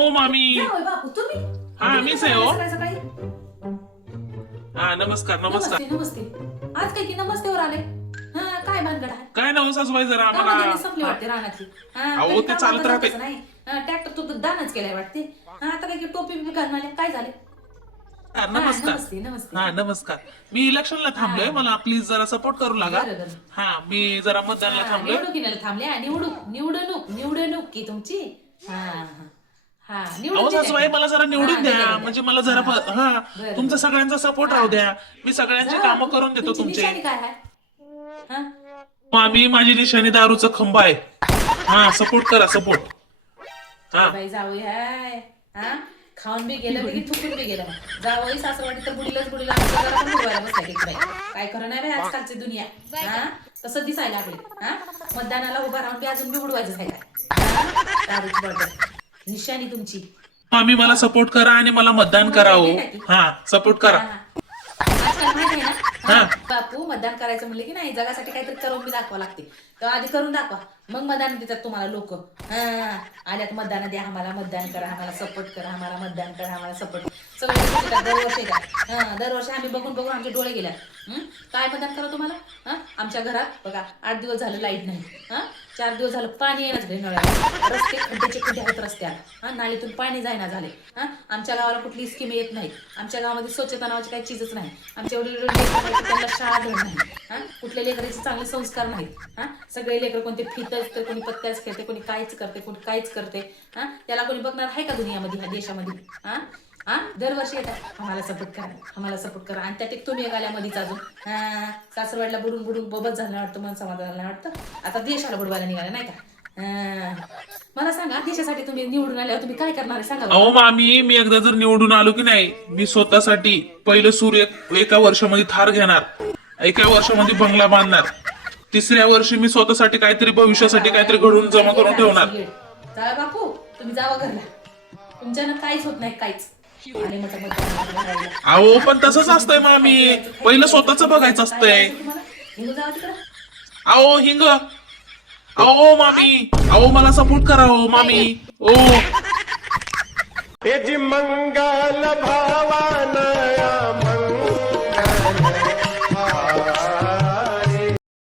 हो मामी जा होय बापू तुम्ही हा, तुम्ही मीच आहे, हो. सकाळी सकाळी? हा नमस्कार नमस्कार नमस्ते नमस्ते आज काय की नमस्तेवर आले हा काय भानगड आहे काय ना हो सासूबाई जरा कामाला संपली आम्हाला वाटते रानाची हा, अहो, ते चालत राहते. ट्रॅक्टर तू दानच केलाय वाटते हा, आता काय की टोपी बिपी घालून आले काय झाले हा, हा, नमस्कार नमस्ते नमस्ते हा नमस्कार मी इलेक्शनला थांबलोय. मला प्लीज जरा सपोर्ट करू लागा बरं, बरं. हा मी जरा मतदानला हा, थांबलोय निवडणुकीला थांबले हा, निवडणूक निवडणूक निवडणूक की तुमची हा सासूबाई मला जरा निवडून द्या. म्हणजे मला जरा प- हा. तुमचा सगळ्यांचा सपोर्ट राहू द्या. मी सगळ्यांची कामं करून देतो तुमचे निशाणी काय आहे? हा? मामी माझी निशाणी दारूचा खंबा आहे. हा सपोर्ट करा सपोर्ट हा. बाई जावई हाय. हा? खाऊन बी गेलं की थुकून बी गेलं. जावई सासरवाडी तर बुडीलाच बुडीला आपल्याला पण बुडवायला बसलाय की बाई काय खरं नाही बाई आजकालची दुनिया. हा? तसं दिसायला लागले. हा? मतदानाला उभा राहून बी अजून बी बुडवायचं आहे काय? हा? दारूची बॉटल निशाणी तुमची. मामी मला सपोर्ट करा आणि मला मतदान करा हो. हा सपोर्ट करा. हा, हा. आजकाल माहिती आहे ना? हा. हा, बापू मतदान करायचं म्हणलं की नाही जगासाठी काहीतरी करून बी दाखवा लागते. तर आधी करून दाखवा. मग मतदान देतात तुम्हाला लोक. आल्यात मतदान द्या आम्हाला मतदान करा आम्हाला सपोर्ट करा आम्हाला मतदान करा आम्हाला सपोर्ट सगळं दरवर्षी. हा दरवर्षी आम्ही बघून बघून आमचे डोळे गेल्या? काय मतदान करा तुम्हाला? हा? आमच्या घरात बघा आठ दिवस झालं लाइट नाही. हा? चार दिवस झालं पाणी येणार झाले नळ्याला रस्ते खड्ड्याचे खड्डे आहेत रस्त्यात. हा? नालीतून पाणी जायना झाले. हा? आमच्या गावाला कुठली स्कीम येत नाही आमच्या गावामध्ये स्वच्छता नावाची काही चीजच नाही. आमच्या त्यांना शाळा धड नाही. हा? कुठल्या लेकराचे चांगले संस्कार नाहीत. हा? सगळे लेकर कोणते फितच तर कोणी पत्त्याच खेळते कोणी काहीच करते कोणी काहीच करते. हा? त्याला कोणी बघणार आहे का दुनियामध्ये ह्या देशामध्ये? हा? हा? दरवर्षी येतात. आम्हाला सपोर्ट करा आम्हाला सपोर्ट करा. आणि त्यात एक तुम्ही एक आल्यामध्येच अजून हा सासरवाडीला बुडून बुडून बबत झालं वाटतं मन समाधान झालं वाटतं. आता देशाला बुडवायला निघाला नाही का. मला सांगा देशासाठी तुम्ही निवडून आल्यावर तुम्ही काय करणार सांगा. अहो मामी मी एकदा जर निवडून आलो की नाही मी स्वतःसाठी पहिलं सूर्य एका वर्षामध्ये थार घेणार एका वर्षामध्ये बंगला बांधणार तिसऱ्या वर्षी मी स्वतःसाठी काहीतरी भविष्यासाठी काहीतरी घडवून जमा करून ठेवणार. चला बापू तुम्ही जावा घरला. तुमच्यानं काहीच होत नाही काहीच. अहो पण तसंच असतंय मामी. पहिलं स्वतःच बघायचं असतंय. अहो हिंग. अहो मामी. अहो मला सपोर्ट करा हो मामी. ओ. मंगल भावानया